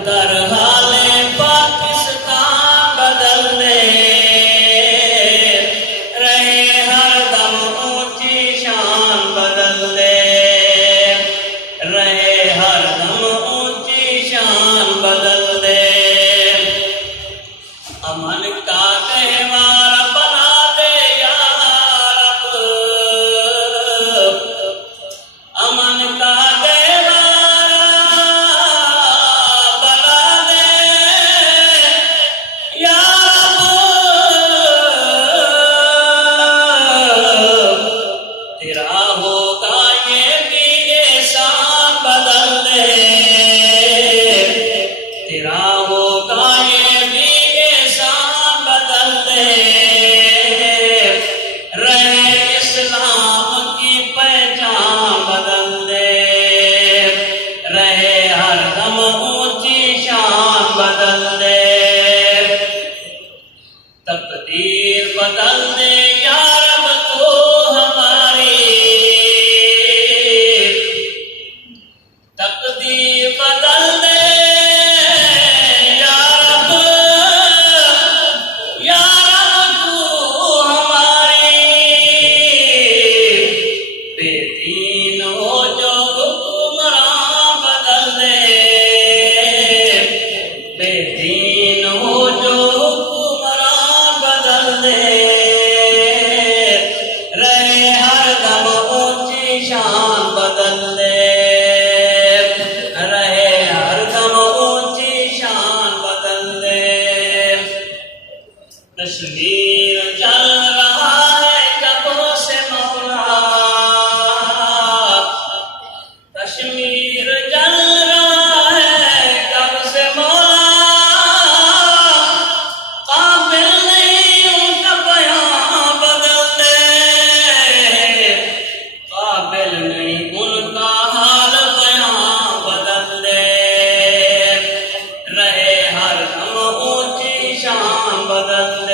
तरहाले पाकिस्तान बदल दे, रहे हरदम ऊंची शान बदल दे, रहे हरदम ऊंची शान बदल दे। अमन का त्योहार बना दे या रब, अमन का त्योहार बना दे या रब। तेरा होगा ये भी एहसान बदल दे, तेरा होगा ये भी एहसान बदल दे। रहे इस्लाम की पहचान बदल दे, रहे हरदम ऊंची शान बदल दे। तकदीर बदल दे या रब तू हमारी, तकदीर बदल दे या रब, या रब तू हमारी। बेदीन हो जो हुक्मरान बदल दे, बेदीन हो जो हुक्मरान बदल दे। रहे हरदम ऊंची शान बदल दे, रहे हरदम ऊंची शान बदल दे। कश्मीर चल रहा है कब्रों से मौला, कश्मीर जल रहा है कब से मौला। काबिल नहीं उनका बयां बदल दे, काबिल नहीं उनका हाल बयां बदल दे। रहे हरदम ऊंची शान बदल दे।